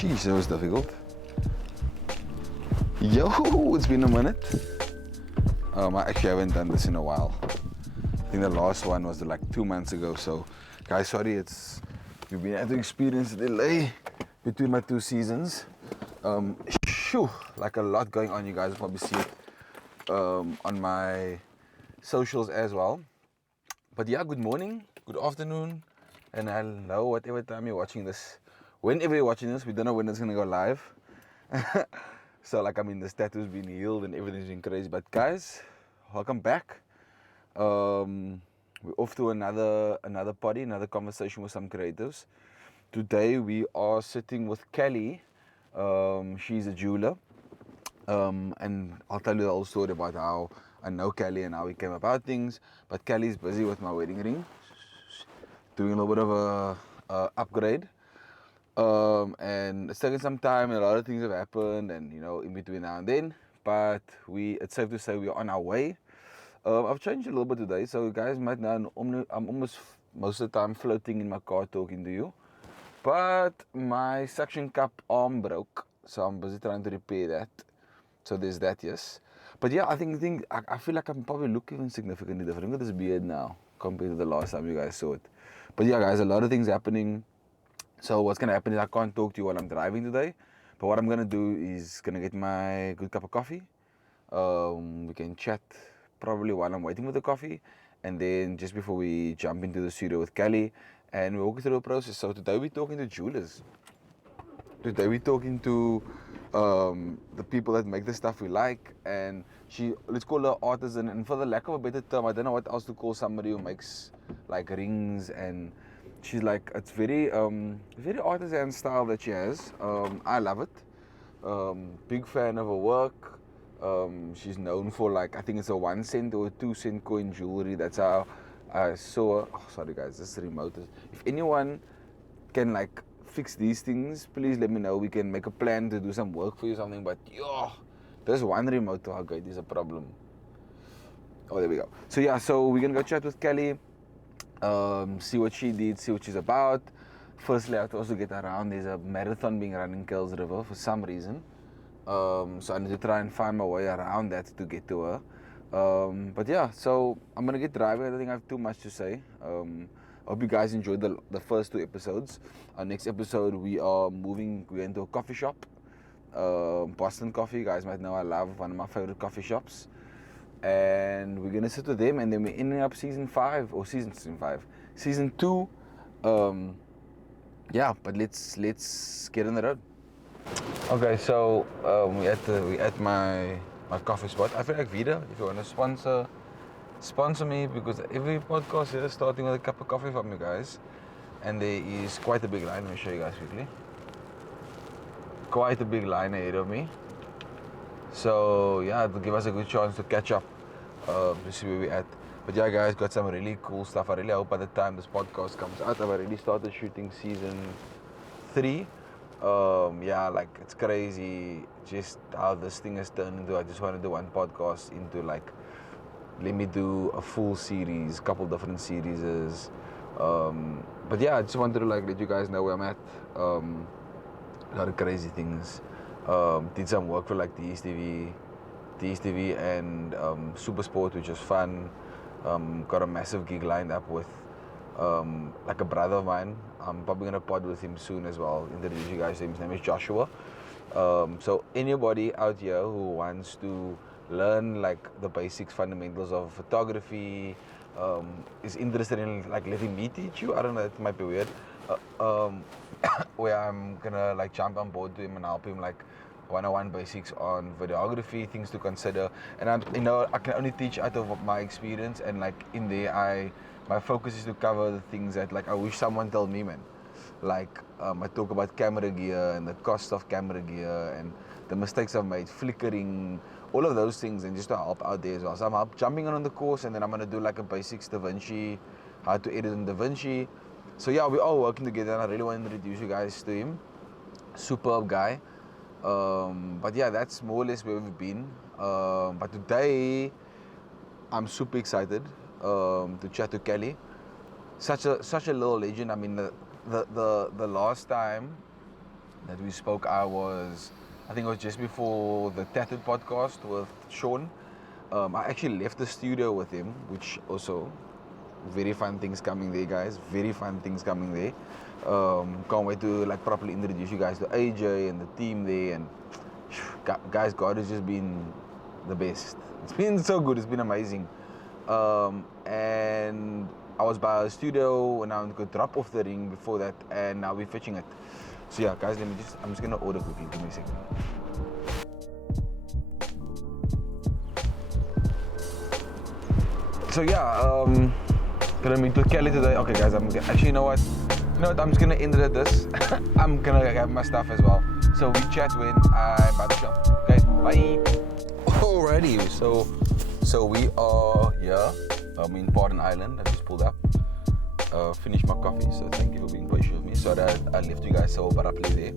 Sheesh, that was difficult. Yo, it's been a minute. I actually haven't done this in a while. I think the last one was like 2 months ago. So, guys, sorry, you've been able to experience the delay between my two seasons. Like a lot going on. You guys will probably see it on my socials as well. But yeah, good morning, good afternoon, and hello, whatever time you're watching this. Whenever you're watching this, we don't know when it's gonna go live. So the tattoo's been healed and everything's been crazy. But guys, welcome back. We're off to another party, another conversation with some creatives. Today we are sitting with Kallie. She's a jeweler. And I'll tell you the whole story about how I know Kallie and how we came about things. But Kallie's busy with my wedding ring, doing a little bit of a upgrade. And it's taken some time, and a lot of things have happened, and in between now and then. But it's safe to say we are on our way. I've changed a little bit today, so you guys might know I'm almost most of the time floating in my car talking to you. But my suction cup arm broke, so I'm busy trying to repair that. So there's that, yes. But yeah, I feel like I'm probably looking significantly different with this beard now compared to the last time you guys saw it. But yeah, guys, a lot of things happening. So what's gonna happen is I can't talk to you while I'm driving today. But what I'm gonna do is gonna get my good cup of coffee. We can chat probably while I'm waiting for the coffee, and then just before we jump into the studio with Kallie, and we're walking through the process. So today we're talking to jewelers. Today we're talking to the people that make the stuff we like, and let's call her artisan, and for the lack of a better term, I don't know what else to call somebody who makes like rings, and she's like, it's very artisan style that she has. I love it. Big fan of her work. She's known for I think it's a 1 cent or a 2 cent coin jewelry. That's how I saw her. Oh, sorry guys, this remote is, if anyone can fix these things, please let me know. We can make a plan to do some work for you or something. But there's one remote to hug. It is a problem. Oh, there we go. So yeah, so we're gonna go chat with Kallie, see what she did, see what she's about. Firstly, I have to also get around. There's a marathon being run in Kells River for some reason. So I need to try and find my way around that to get to her. But yeah, so I'm gonna get driving. I don't think I have too much to say. I hope you guys enjoyed the first 2 episodes. Our next episode, we're into a coffee shop. Boston Coffee, you guys might know I love, one of my favorite coffee shops. And we're gonna sit with them, and then we're ending up season 2. Yeah, but let's get on the road. Okay, so we're at my coffee spot. I feel like Vida, if you want to sponsor me, because every podcast is starting with a cup of coffee from you guys, and there is quite a big line. Let me show you guys quickly. Quite a big line ahead of me. So yeah, it'll give us a good chance to catch up, to see where we're at. But yeah, guys, got some really cool stuff. I really hope by the time this podcast comes out, I've already started shooting season 3. It's crazy just how this thing has turned into. I just want to do one podcast into let me do a full series, couple different series. But yeah, I just wanted to let you guys know where I'm at. A lot of crazy things. Did some work for DSTV and Super Sport, which was fun. Got a massive gig lined up with a brother of mine. I'm probably gonna pod with him soon as well. Introduce you guys to him. His name is Joshua. So anybody out here who wants to learn the basics, fundamentals of photography, is interested in letting me teach you. I don't know, it might be weird. Where I'm gonna jump on board to him and help him 101 basics on videography, things to consider. And I can only teach out of my experience, and in there my focus is to cover the things that I wish someone told me, man. I talk about camera gear and the cost of camera gear and the mistakes I've made, flickering, all of those things, and just to help out there as well. So I'm jumping on the course, and then I'm gonna do a basics DaVinci, how to edit in DaVinci. So yeah, we're all working together, and I really want to introduce you guys to him. Superb guy. But yeah, that's more or less where we've been. But today, I'm super excited to chat to Kallie. Such a little legend. The last time that we spoke, I think it was just before the Tattered podcast with Sean. I actually left the studio with him, which also very fun things coming there, guys. Very fun things coming there. Can't wait to like properly introduce you guys to AJ and the team there. And guys, God has just been the best. It's been so good. It's been amazing. And I was by the studio when I could drop off the ring before that, and now we're fetching it. So yeah, guys, I'm just gonna order quickly. Give me a second. So yeah, gonna meet with Kallie today. Okay, guys, actually, you know what? I'm just gonna end it at this. I'm gonna have my stuff as well. So we chat when I'm by the shop. Okay, bye. Alrighty, so we are here. In Pardon Island. I just pulled up. Finished my coffee. So thank you for being patient with me. So that I left you guys so abruptly there.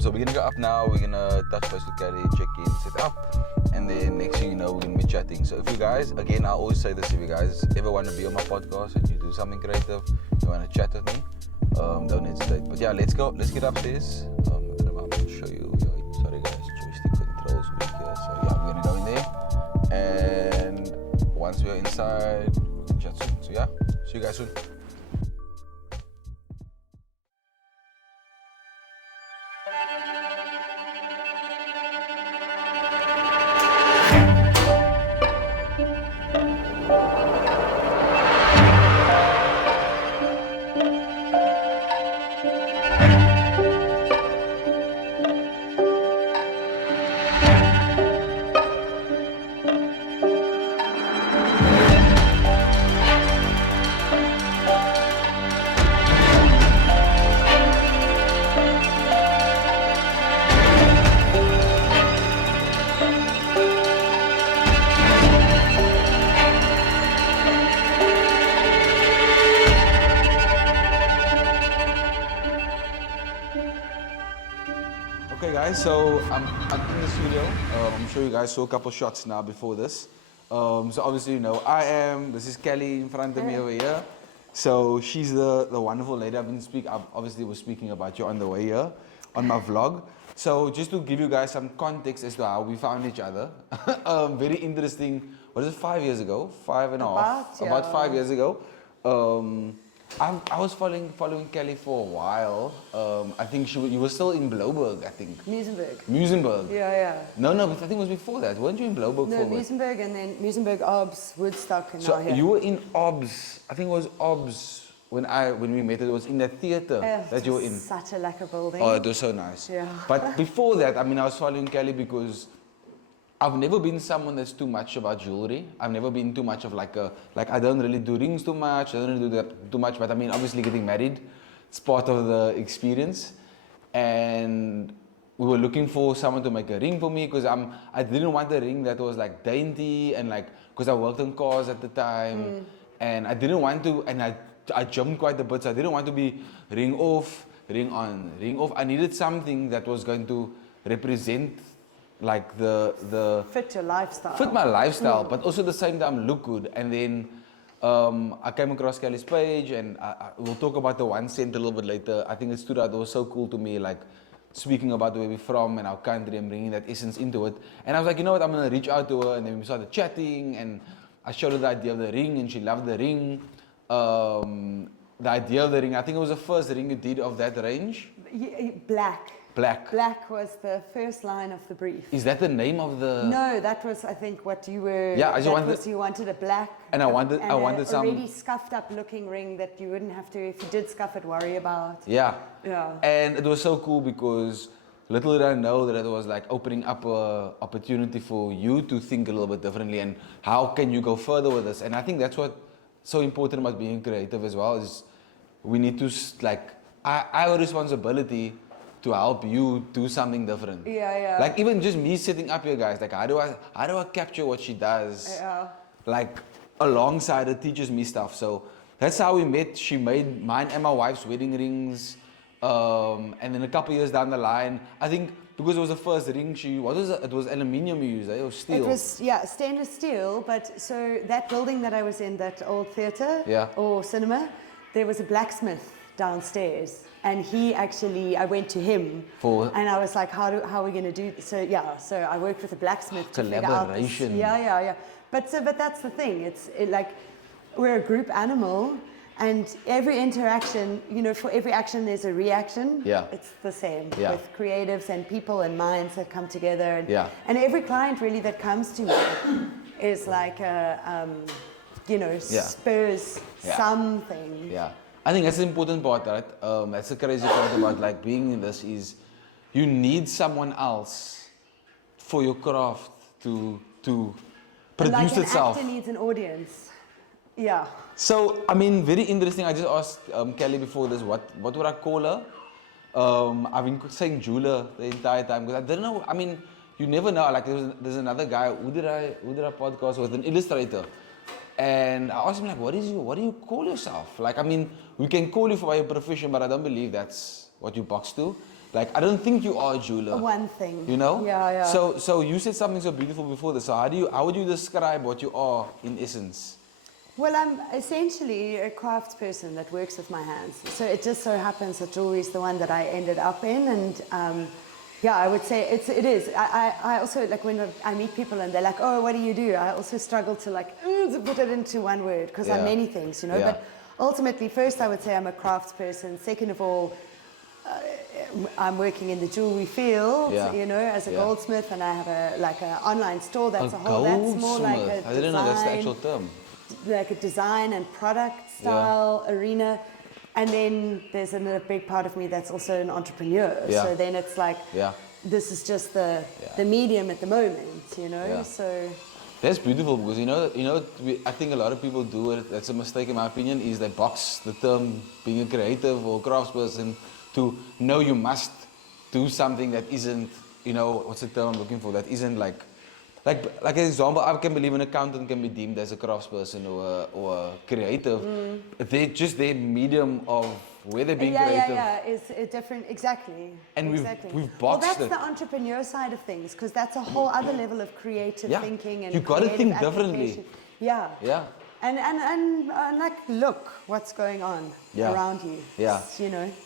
So we're gonna go up now. We're gonna touch base with Kallie, check in, set up, and then next thing you know, we're gonna be chatting. So if you guys, again, I always say this: if you guys ever want to be on my podcast and you do something creative, you want to chat with me, don't hesitate. But yeah, let's go. Let's get upstairs. I'm gonna show you. Sorry guys, joystick controls weak here. So yeah, we're gonna go in there, and once we're inside, we can chat soon. So yeah, see you guys soon. Okay guys, so I'm in the studio. I'm sure you guys saw a couple shots now before this. So obviously this is Kallie in front of me over here. So she's the wonderful lady I obviously was speaking about you on the way here, on my vlog. So just to give you guys some context as to how we found each other. Very interesting, what is it, 5 years ago? 5.5? About 5 years ago. I was following Kallie for a while. I think you were still in Blouberg, I think. Muizenberg. Yeah. No, I think it was before that. Weren't you in Blouberg for a bit? Muizenberg and then Muizenberg, Obs, Woodstock, and so now here. You were in Obs. I think it was Obs when we met. It was in that theater that you were in. Such a lekker building. Oh, it was so nice. Yeah. But before that, I was following Kallie because I've never been someone that's too much about jewelry. I've never been too much of I don't really do rings too much. I don't really do that too much. But obviously getting married, it's part of the experience. And we were looking for someone to make a ring for me because I didn't want a ring that was like dainty and because I worked on cars at the time. And I didn't want to, and I jumped quite a bit. So I didn't want to be ring off, ring on, ring off. I needed something that was going to represent the fit your lifestyle. Fit my lifestyle, but also at the same time look good. And then I came across Kallie's page, and we'll talk about the 1 cent a little bit later. I think it stood out. It was so cool to me, speaking about where we're from and our country and bringing that essence into it. And I was like, you know what, I'm gonna reach out to her. And then we started chatting, and I showed her the idea of the ring, and she loved the ring. The idea of the ring, I think it was the first ring you did of that range. Black. Black was the first line of the brief. Is that the name of the? No, that was, I think, what you were. Yeah, you wanted a black. And I wanted some already scuffed up looking ring that you wouldn't have to, if you did scuff it, worry about. Yeah. Yeah. And it was so cool because little did I know that it was opening up a opportunity for you to think a little bit differently and how can you go further with this. And I think that's what's so important about being creative as well is we need to I have a responsibility to help you do something different. Yeah. Even just me sitting up here, guys. How do I capture what she does? Yeah. Alongside it teaches me stuff. So that's how we met. She made mine and my wife's wedding rings. And then a couple years down the line, I think because it was the first ring it was aluminium you used, it was steel. It was, stainless steel. But so that building that I was in, that old theater or cinema, there was a blacksmith downstairs, and he actually, I went to him, and I was like, how are we going to do this? So yeah, so I worked with a blacksmith to figure out this. Collaboration. Yeah. But that's the thing. Like we're a group animal, and every interaction, for every action there's a reaction. Yeah. It's the same Yeah. with creatives and people and minds that come together. And, Yeah. and every client really that comes to me is like spurs something. Yeah, I think that's the important part, right? That's the crazy part about like being in this is you need someone else for your craft to produce Like itself. an actor needs an audience. Yeah. So, I mean, very interesting. I just asked Kallie before this, what would I call her? I've been saying Jula the entire time because I didn't know. I mean, you never know. Like, there's another guy. Who did I podcast with? An illustrator. And I asked him, like, what do you call yourself? Like, I mean, we can call you by your profession, but I don't believe that's what you box to. Like, I don't think you are Jula. One thing. You know? Yeah. So you said something so beautiful before this. So how would you describe what you are in essence? Well, I'm essentially a craftsperson that works with my hands. So it just so happens that jewelry is the one that I ended up in, and I would say it is. I also, like, when I meet people and they're like, oh, what do you do? I also struggle to to put it into one word because I'm many things, Yeah. But ultimately, first I would say I'm a craftsperson. Second of all, I'm working in the jewelry field, as a Goldsmith, and I have an online store. That's that's more like a I didn't know that's the actual term. Like a design and product style arena. And then there's another big part of me that's also an entrepreneur. Yeah. So then it's like, this is just the medium at the moment, Yeah. So That's beautiful because I think a lot of people do it. That's a mistake in my opinion. Is they box the term being a creative or craftsperson to know you must do something that isn't. What's the term I'm looking for? That isn't like an example. I can believe an accountant can be deemed as a craftsperson or a creative. They're just their medium of where they're being creative. It's a different, exactly. And exactly. we've boxed that's it. the entrepreneur side of things, because that's a whole other level of creative thinking and you got to creative think differently. application. Yeah. Yeah. And like, look what's going on around you. Yeah.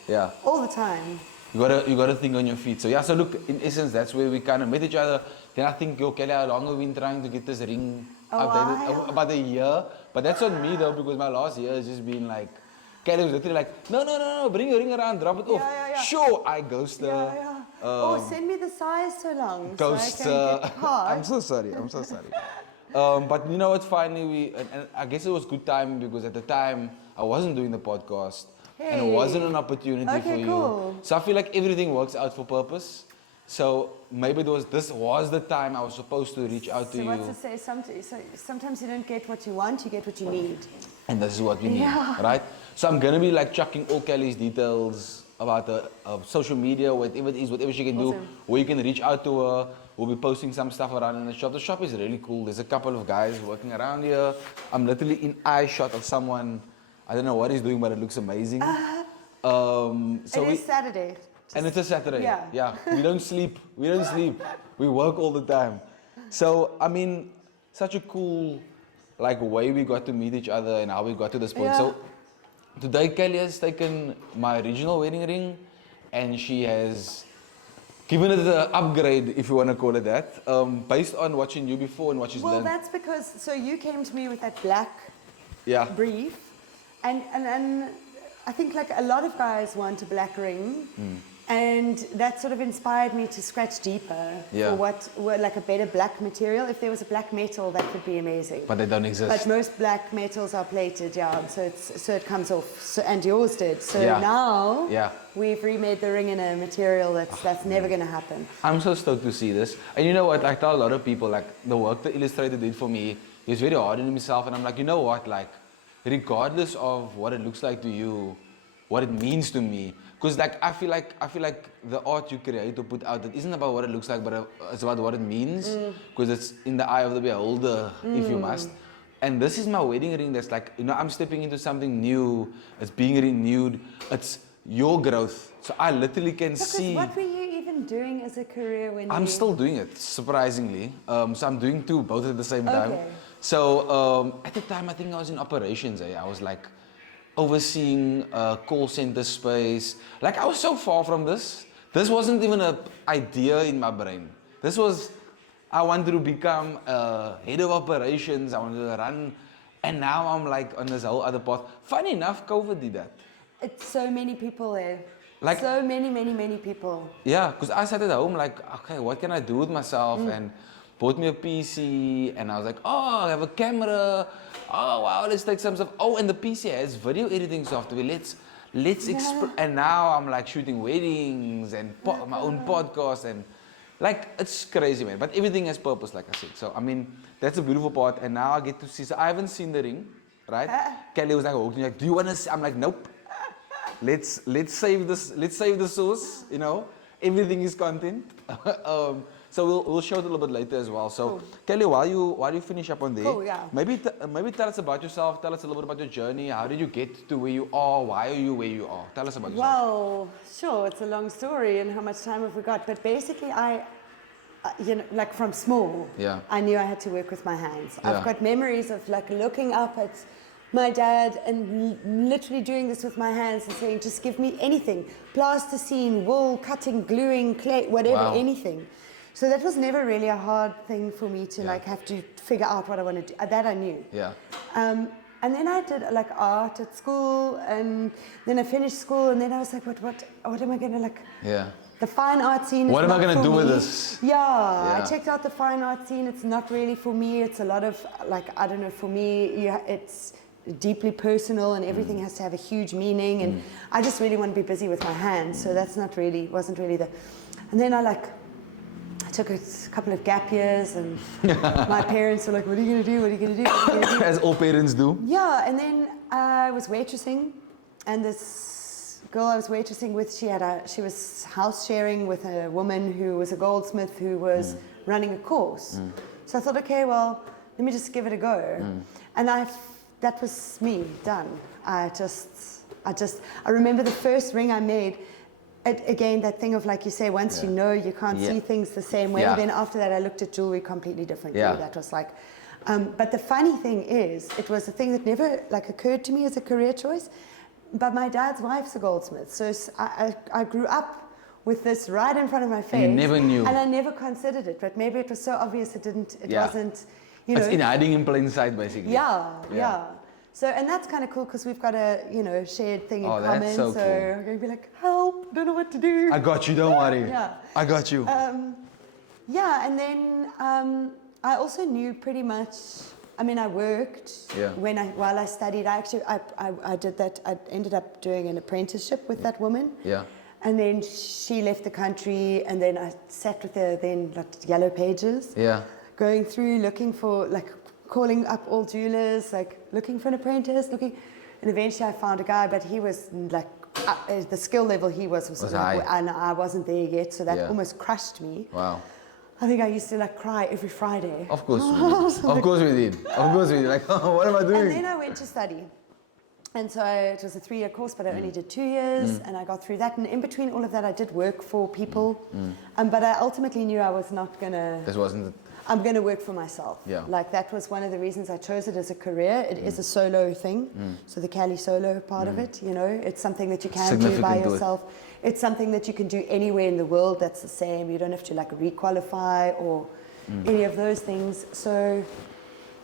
Yeah. All the time. You gotta think on your feet. So look, in essence, that's where we kind of met each other. Then I think, Kallie, how long have we been trying to get this ring updated? About a year. But that's on me though, because my last year has just been like, Kallie was literally like, no, bring your ring around, drop it off. Yeah. Sure, I ghost her. Send me the size so long. Ghost so I can get I'm so sorry. But you know what, finally and I guess it was good timing because at the time I wasn't doing the podcast. And it wasn't an opportunity for you. Cool. So I feel like everything works out for purpose. So maybe this was the time I was supposed to reach out to you. So what's to say? Sometimes you don't get what you want, you get what you need. And this is what we need, right? So I'm gonna be like chucking all Kallie's details about the social media, whatever it is, whatever she can do, where you can reach out to her. We'll be posting some stuff around in the shop. The shop is really cool. There's a couple of guys working around here. I'm literally in eye shot of someone. I don't know what he's doing, but it looks amazing. It is Saturday. And it's a Saturday. Yeah. We don't sleep. We work all the time. So, I mean, such a cool way we got to meet each other and how we got to this point. Yeah. So, today Kallie has taken my original wedding ring and she has given it an upgrade, if you want to call it that, based on what she knew before and what she's learned. Well, that's because, so you came to me with that black brief. And I think like a lot of guys want a black ring, and that sort of inspired me to scratch deeper for what like a better black material. If there was a black metal, that would be amazing. But they don't exist. But most black metals are plated, so it comes off. So, and yours did. So now we've remade the ring in a material that's never going to happen. I'm so stoked to see this. And you know what? I tell a lot of people, like the work the illustrator did for me, he's very hard on himself, and I'm like, you know what? Like, regardless of what it looks like to you, what it means to me, because like I feel like the art you create or put out, it isn't about what it looks like, but it's about what it means, because it's in the eye of the beholder, if you must. And this is my wedding ring. That's like, I'm stepping into something new. It's being renewed. It's your growth. So I literally can see. What were you even doing as a career when I'm still doing it, surprisingly. So I'm doing both at the same time. So at the time, I think I was in operations. I was like overseeing a call center space. Like I was so far from this. This wasn't even an idea in my brain. This was, I wanted to become a head of operations. I wanted to run, and now I'm like on this whole other path. Funny enough, COVID did that. It's so many people there. Like, so many people. yeah, because I sat at home like, okay, what can I do with myself? And bought me a PC, and I was like, oh, I have a camera. Oh wow, let's take some stuff. Oh, and the PC has video editing software. Let's and now I'm like shooting weddings and my own podcast, and like it's crazy, man. But everything has purpose, like I said. So I mean, that's a beautiful part. And now I get to see. So I haven't seen the ring, right? Kallie was like, do you want to see? I'm like, nope. Let's save this. Let's save the source. You know, everything is content. So we'll show it a little bit later as well. So, cool. Kallie, while you finish up on there, cool, yeah. maybe tell us about yourself. Tell us a little bit about your journey. How did you get to where you are? Why are you where you are? Tell us about yourself. Well, sure, it's a long story, and how much time have we got? But basically, I like from small, yeah. I knew I had to work with my hands. Yeah. I've got memories of like looking up at my dad and literally doing this with my hands and saying, just give me anything. Plasticine, wool, cutting, gluing, clay, whatever, anything. So that was never really a hard thing for me to like have to figure out what I want to do. That I knew. Yeah. And then I did like art at school, and then I finished school, and then I was like, what am I gonna like? Yeah. The fine art scene. What am I gonna do me. with this? Yeah, I checked out the fine art scene. It's not really for me. It's a lot of like, I don't know. For me, it's deeply personal, and everything has to have a huge meaning. And I just really want to be busy with my hands. So that's wasn't really the. And then I took a couple of gap years, and my parents were like, what are you going to do? What are you going to do? What are you gonna do? As all parents do. Yeah, and then I was waitressing, and this girl I was waitressing with, she was house sharing with a woman who was a Goldsmith who was running a course. So I thought, okay, well, let me just give it a go. And that was me, done. I remember the first ring I made. Again, that thing of like you say, once you know, you can't see things the same way. Then after that, I looked at jewelry completely differently. That was like, but the funny thing is, it was a thing that never like occurred to me as a career choice. But my dad's wife's a goldsmith, so I grew up with this right in front of my face. And you never knew. And I never considered it, but maybe it was so obvious it wasn't, you know. It's in hiding in plain sight, basically. Yeah. So, and that's kind of cool because we've got a, shared thing in common. That's so so cool. I'm going to be like, help, I don't know what to do. I got you, don't worry. Yeah. I got you. Yeah, and then I also knew pretty much, I mean, I worked while I studied. I did that. I ended up doing an apprenticeship with that woman. Yeah. And then she left the country, and then I sat with her then like Yellow Pages. Yeah. Going through, looking for, like, calling up all jewelers, like looking for an apprentice, and eventually I found a guy, but he was like, the skill level he was high. And I wasn't there yet, so that almost crushed me. Wow. I think I used to like cry every Friday. Of course we did. Of course we did. Like, oh, what am I doing? And then I went to study. And so it was a 3-year course, but I only did 2 years, and I got through that. And in between all of that, I did work for people. But I ultimately knew I was not gonna. This wasn't. I'm going to work for myself. Yeah. Like that was one of the reasons I chose it as a career. It is a solo thing. So the Kallie solo part of it, it's something that you can do by yourself. It's something that you can do anywhere in the world that's the same. You don't have to like requalify or any of those things. So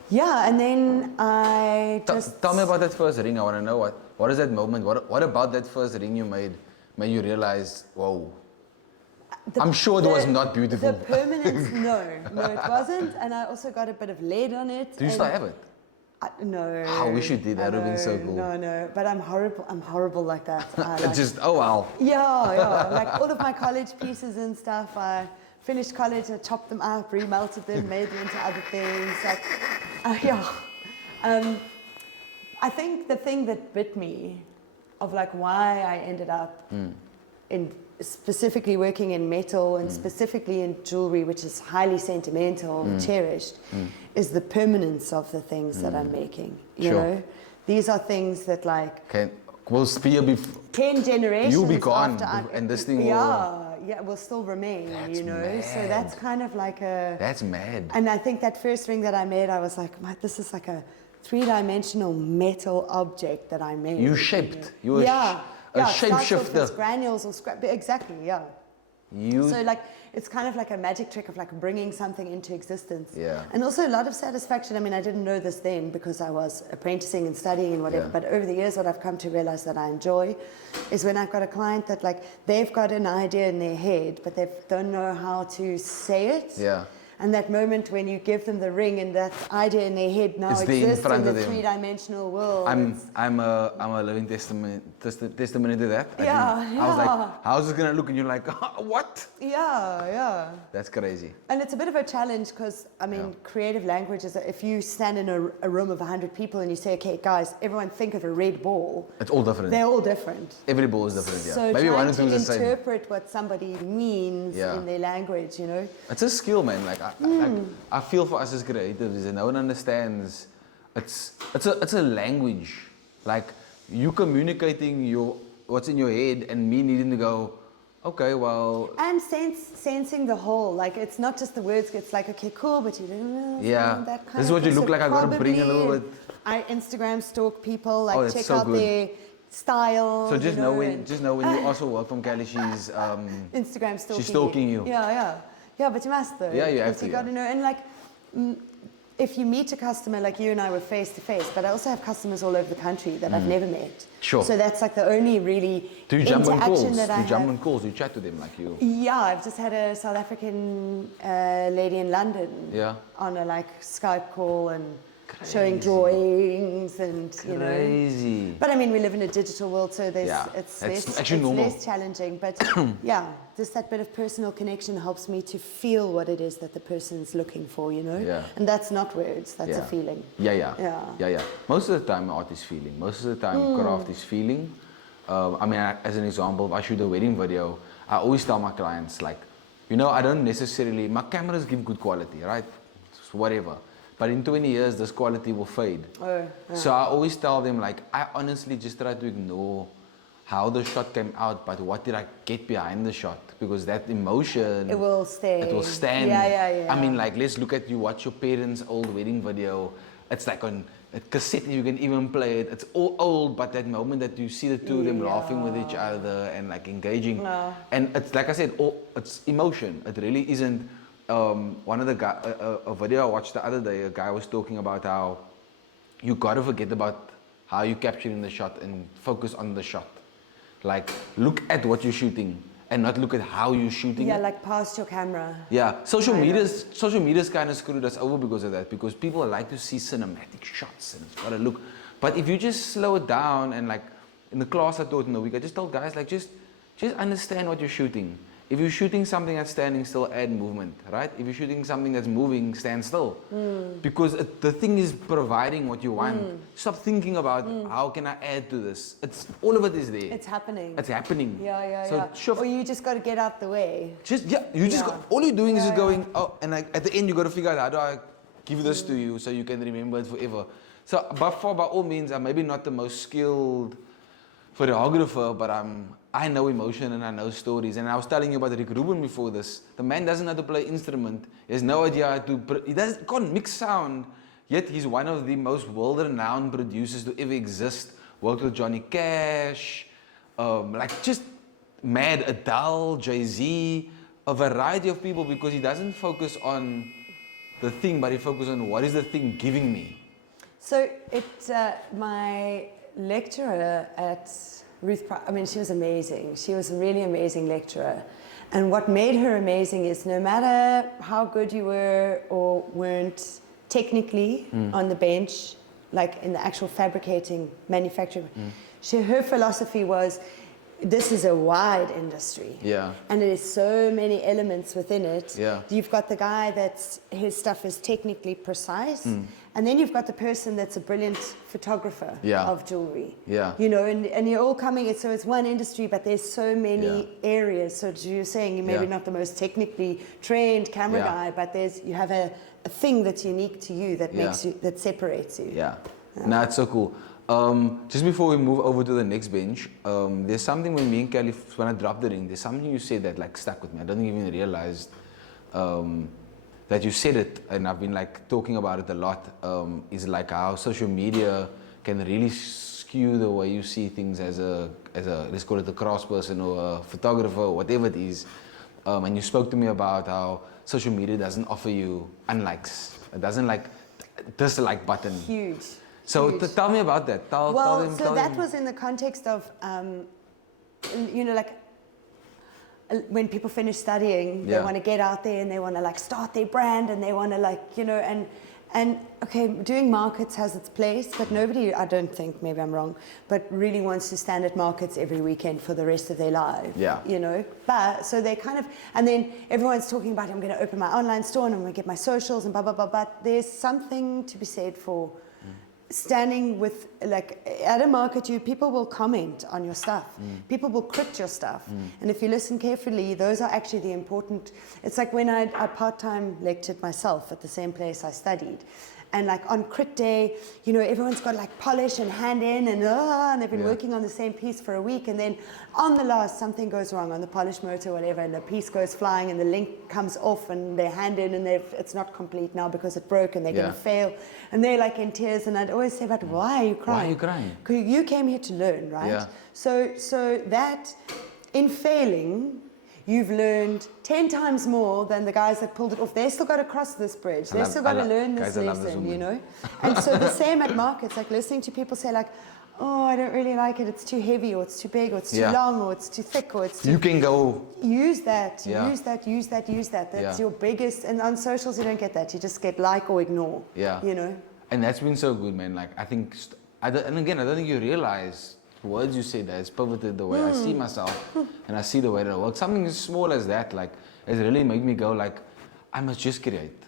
yeah, and then I just... Tell me about that first ring. I want to know what is that moment? What about that first ring you made you realize, whoa. I'm sure it was not beautiful. The permanence, no, it wasn't. And I also got a bit of lead on it. Do you still have it? No. I wish you did. That would have been so cool. No. But I'm horrible like that. Oh wow. Yeah. Like all of my college pieces and stuff, I finished college, I chopped them up, remelted them, made them into other things. Like, I think the thing that bit me of like why I ended up in specifically working in metal and specifically in jewelry, which is highly sentimental and cherished, is the permanence of the things that I'm making. You know, these are things that like will be 10 generations. You'll be gone, after and this thing will still remain. That's mad. So that's kind of like a. That's mad. And I think that first ring that I made, I was like, this is like a three-dimensional metal object that I made. You shaped. You were yeah. a It starts off shapeshifter. as granules or scrap. Exactly, yeah. So like, it's kind of like a magic trick of like bringing something into existence. Yeah. And also a lot of satisfaction. I mean, I didn't know this then because I was apprenticing and studying and whatever, Yeah. but over the years what I've come to realize that I enjoy is when I've got a client that like, they've got an idea in their head, but they don't know how to say it. Yeah. And that moment when you give them the ring and that idea in their head now It's there in exists front in the of them. three-dimensional world. I'm a living testimony to that. I Yeah, was yeah. like, how's it gonna look? And you're like, what? Yeah. That's crazy. And it's a bit of a challenge because, I mean, creative language is, if you stand in a room of 100 people and you say, okay, guys, everyone think of a red ball. It's all different. They're all different. Every ball is different, yeah. So Maybe one trying or two is the to same. interpret what somebody means Yeah. in their language, you know. It's a skill, man. Like I feel for us as creatives, and no one understands. It's a language. Like you communicating what's in your head, and me needing to go, okay, well. And sensing the whole, like it's not just the words. It's like, okay, cool, but you don't know Yeah. that kind This is of what you thing. look So like. I gotta bring a little probably bit. I Instagram stalk people, like Oh, that's check so out good. their style. So just you know and when you also work from Kallie, she's Instagram stalking. she's stalking you. Yeah, but you must though. Yeah, you have because to, You got to know, and like, if you meet a customer, like you and I were face to face, but I also have customers all over the country that I've never met. Sure. So that's like the only really Do you jump on interaction calls? that Do I you have. jump on calls? Do you chat to them like you? Yeah, I've just had a South African lady in London Yeah. on a like Skype call and showing drawings and you know. Crazy. But I mean, we live in a digital world, so It's it's actually normal. less challenging. But yeah, just that bit of personal connection helps me to feel what it is that the person's looking for, you know. Yeah. And that's not words; that's a Yeah. feeling. Yeah. Most of the time, art is feeling. Most of the time, craft is feeling. I mean, as an example, if I shoot a wedding video, I always tell my clients, like, you know, I don't necessarily, my cameras give good quality, right? Whatever. But in 20 years, this quality will fade. Oh, yeah. So I always tell them, like, I honestly just try to ignore how the shot came out, but what did I get behind the shot? Because that emotion, It will stay. it will stand. Yeah. I mean, like, let's look at you watch your parents' old wedding video. It's like on a cassette, you can even play it. It's all old, but that moment that you see the two of them laughing with each other and like engaging. Yeah. And it's like I said, it's emotion. It really isn't. One of the guy, a video I watched the other day, a guy was talking about how you gotta forget about how you're capturing the shot and focus on the shot. Like, look at what you're shooting and not look at how you're shooting Yeah, it. like past your camera. Yeah, social Kind of. media's kind of screwed us over because of that. Because people like to see cinematic shots and it's gotta look. But if you just slow it down and like in the class I taught in the week, I just told guys like just understand what you're shooting. If you're shooting something that's standing still, add movement, right? If you're shooting something that's moving, stand still. Because the thing is providing what you want. Stop thinking about how can I add to this. It's all of it is there. It's happening. It's happening. Yeah. So shift. Or you just got to get out the way. All you're doing is just Yeah. going, oh, and like at the end you got to figure out how do I give this to you so you can remember it forever. So by all means, I'm maybe not the most skilled photographer, but I know emotion and I know stories. And I was telling you about Rick Rubin before this. The man doesn't know how to play instrument. He has no idea how to. He can't mix sound. Yet he's one of the most world-renowned producers to ever exist. Worked with Johnny Cash, like just mad Adele, Jay-Z, a variety of people because he doesn't focus on the thing, but he focuses on what is the thing giving me. So my lecturer at I mean, she was amazing. She was a really amazing lecturer. And what made her amazing is no matter how good you were or weren't technically on the bench, like in the actual fabricating, manufacturing, her philosophy was, this is a wide industry. Yeah. And there's so many elements within it. Yeah. You've got the guy his stuff is technically precise. And then you've got the person that's a brilliant photographer of jewelry. Yeah. You know, and you're all coming, so it's one industry, but there's so many areas. So as you're saying, you're maybe not the most technically trained camera guy, but you have a thing that's unique to you that makes you, that separates you. Yeah. No, it's so cool. Just before we move over to the next bench, there's something when me and Kallie, when I dropped the ring, there's something you said that like stuck with me. I don't think you even realized. that you said it, and I've been like talking about it a lot, is like how social media can really skew the way you see things as a let's call it a craftsperson or a photographer or whatever it is. And you spoke to me about how social media doesn't offer you unlikes. It doesn't like dislike button. Huge. So huge. tell me about that. Tell them. So that was in the context of, you know, like when people finish studying, they want to get out there and they want to like start their brand and they want to like, you know, and okay, doing markets has its place, but nobody, I don't think, maybe I'm wrong, but really wants to stand at markets every weekend for the rest of their life. Yeah. You know, but so they kind of, and then everyone's talking about, I'm going to open my online store and I'm going to get my socials and blah, blah, blah, but there's something to be said for standing with, like, at a market, people will comment on your stuff. People will crit your stuff. And if you listen carefully, those are actually the important, it's like when I part-time lectured myself at the same place I studied. And like on crit day, you know, everyone's got like polish and hand in and they've been working on the same piece for a week. And then on the last, something goes wrong on the polish motor or whatever, and the piece goes flying and the link comes off and they hand in and it's not complete now because it broke and they're going to fail. And they're like in tears. And I'd always say, but why are you crying? Why are you crying? Because you came here to learn, right? Yeah. So that in failing, you've learned 10 times more than the guys that pulled it off. They still got to cross this bridge. They still got to learn this lesson, you know? And so the same at markets, like listening to people say like, oh, I don't really like it. It's too heavy or it's too big or it's too long or it's too thick or it's too... You can go... Use that, use that. That's your biggest... And on socials, you don't get that. You just get like or ignore, you know? And that's been so good, man. Like, I think... and again, I don't think you realize... words you say that has pivoted the way I see myself and I see the way that I work. Something as small as that, like, has really made me go like, I must just create.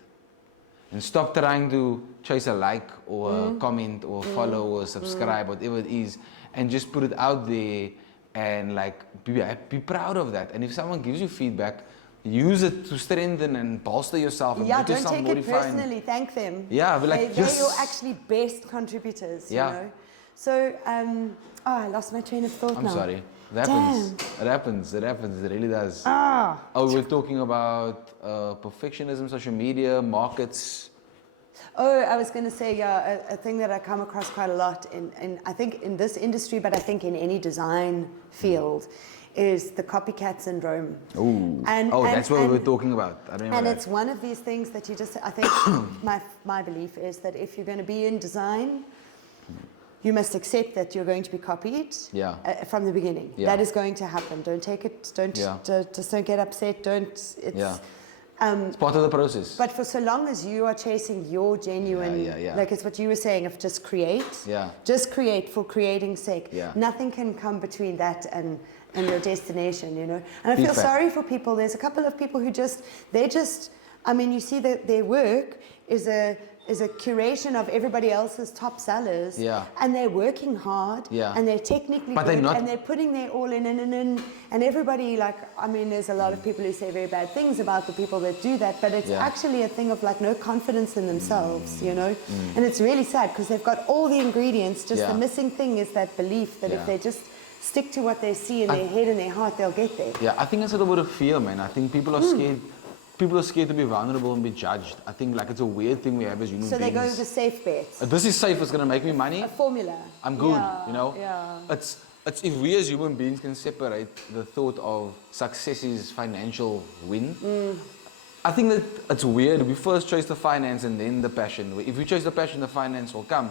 And stop trying to chase a like or a comment or follow or subscribe, whatever it is, and just put it out there and like, be proud of that. And if someone gives you feedback, use it to strengthen and bolster yourself and make yourself don't take it personally, thank them. Yeah, but like they're your actually best contributors, you know. So, I lost my train of thought now. I'm sorry. It happens. It really does. We're talking about perfectionism, social media, markets. Oh, I was going to say, a thing that I come across quite a lot in I think in this industry, but I think in any design field, is the copycat syndrome. Ooh. That's what we were talking about. I remember and that. it's one of these things that you just, I think, my belief is that if you're going to be in design, you must accept that you're going to be copied from the beginning. That is going to happen. Don't take it, just don't get upset, it's part of the process. But for so long as you are chasing your genuine, like it's what you were saying, of just create, just create for creating's sake. Nothing can come between that and your destination, you know. And I feel sorry for people. There's a couple of people who I mean, you see that their work is a curation of everybody else's top sellers, and they're working hard, and they're technically good, and they're putting their all in, and everybody, like, I mean, there's a lot of people who say very bad things about the people that do that, but it's actually a thing of like no confidence in themselves, you know, and it's really sad because they've got all the ingredients, just the missing thing is that belief that if they just stick to what they see in their head and their heart, they'll get there. Yeah, I think it's a little bit of fear, man. I think people are scared. People are scared to be vulnerable and be judged. I think like it's a weird thing we have as human beings. So they go to the safe bets. This is safe, it's going to make me money. A formula. I'm good, you know? It's if we as human beings can separate the thought of success is financial win. I think that it's weird. We first chase the finance and then the passion. If we chase the passion, the finance will come.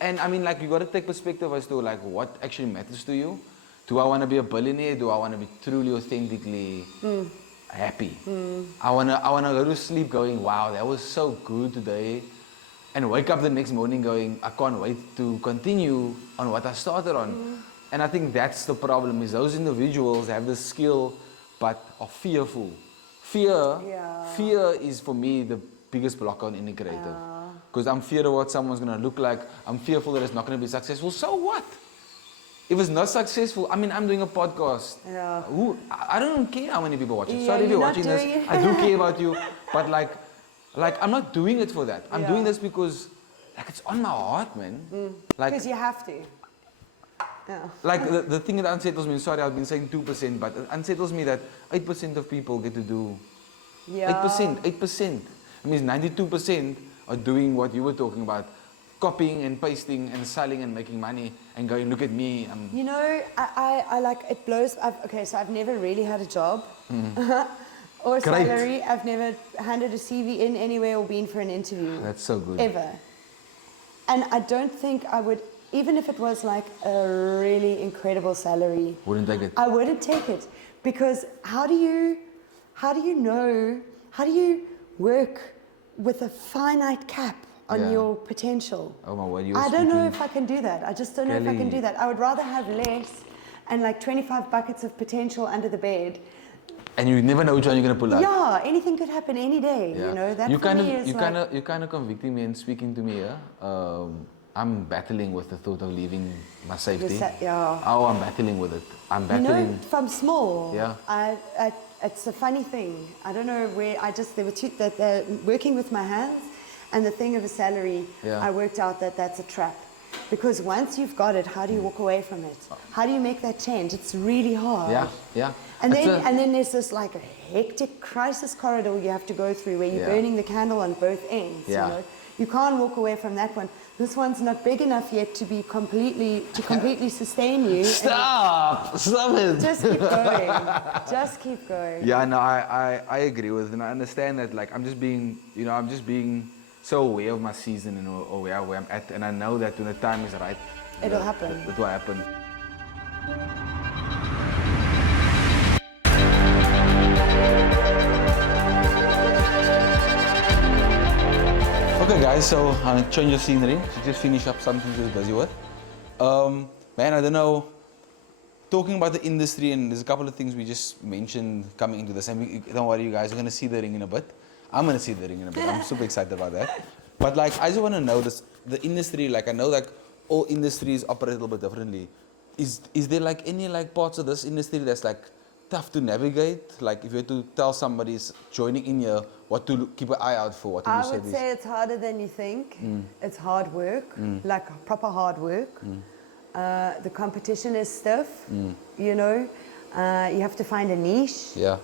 And I mean, like, you got to take perspective as to like what actually matters to you. Do I want to be a billionaire? Do I want to be truly, authentically happy? I wanna go to sleep going, wow, that was so good today, and wake up the next morning going, I can't wait to continue on what I started on. And I think that's the problem, is those individuals have the skill but are fearful. Fear is for me the biggest blocker on any creative, because I'm feared of what someone's gonna look like. I'm fearful that it's not gonna be successful. So what? If it's not successful, I mean, I'm doing a podcast. I don't care how many people watch it. Sorry if you're watching this. I do care about you. But like I'm not doing it for that. I'm doing this because like it's on my heart, man. Like, because you have to. Like the thing that unsettles me, sorry, I've been saying 2%, but it unsettles me that 8% of people get to do 8%. It means 92% are doing what you were talking about, copying and pasting and selling and making money and going, look at me. You know, I like, it blows. Okay, so I've never really had a job or a Great. salary. I've never handed a CV in anywhere or been for an interview. That's so good. Ever. And I don't think I would, even if it was like a really incredible salary. Wouldn't take it. I wouldn't take it, because how do you work with a finite cap on Yeah. your potential? Oh my word, I don't know if I can do that. I just don't know if I can Kallie. do that. I would rather have less and like 25 buckets of potential under the bed. And you never know which one you're going to pull out. Yeah, anything could happen any day, Yeah. you know. That you for kind me of, is you like, kind of convicting me and speaking to me here. I'm battling with the thought of leaving my safety. yeah. Oh, I'm battling with it. I'm You battling. know, from small, Yeah. it's a funny thing. I don't know where, there were two, that working with my hands and the thing of a salary, Yeah. I worked out that that's a trap. Because once you've got it, how do you walk away from it? How do you make that change? It's really hard. Yeah, yeah. And It's then there's this like a hectic crisis corridor you have to go through where you're Yeah. burning the candle on both ends. Yeah. You know? You can't walk away from that one. This one's not big enough yet to be completely sustain you. Stop it. Just keep going. Just keep going. Yeah, no, I agree with it, and I understand that. Like, I'm just being so aware of my season and or where I'm at, and I know that when the time is right, It'll happen. It will happen. Okay, guys, so I'm gonna change the scenery. So just finish up something she was busy with. Man, I don't know. Talking about the industry, and there's a couple of things we just mentioned coming into this. And don't worry, you guys are gonna see the ring in a bit. I'm gonna see the ring in a bit. I'm super excited about that. But like, I just want to know this: the industry. Like, I know like all industries operate a little bit differently. Is there like any like parts of this industry that's like tough to navigate? Like, if you had to tell somebody's joining in here what to keep an eye out for, what would you I say? would say it's harder than you think. It's hard work, like proper hard work. The competition is stiff, you know. You have to find a niche. Yeah.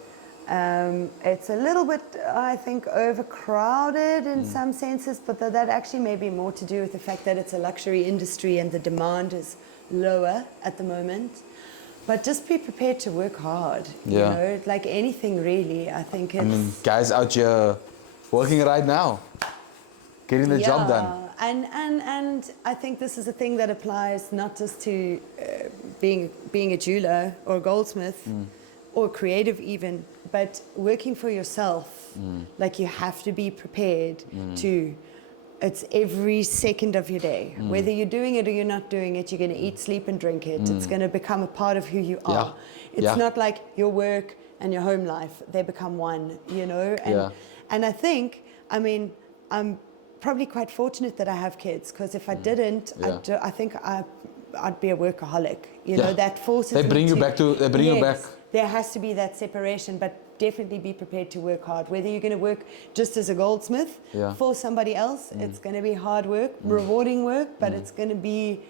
It's a little bit, I think, overcrowded in some senses, but that actually may be more to do with the fact that it's a luxury industry and the demand is lower at the moment. But just be prepared to work hard. Yeah. You know, like anything really. I think it's. I mean, guys out here working right now, getting the job done. And I think this is a thing that applies not just to being a jeweler or a goldsmith or creative even, but working for yourself. Like, you have to be prepared to. It's every second of your day. Whether you're doing it or you're not doing it, you're going to eat, sleep, and drink it. It's going to become a part of who you are. It's not like your work and your home life. They become one, you know? And I think, I mean, I'm probably quite fortunate that I have kids, because if I didn't, I think I'd be a workaholic. You know, that forces They bring me you back to, they bring you back. There has to be that separation, but definitely be prepared to work hard. Whether you're going to work just as a goldsmith for somebody else, it's going to be hard work, rewarding work, but it's going to be,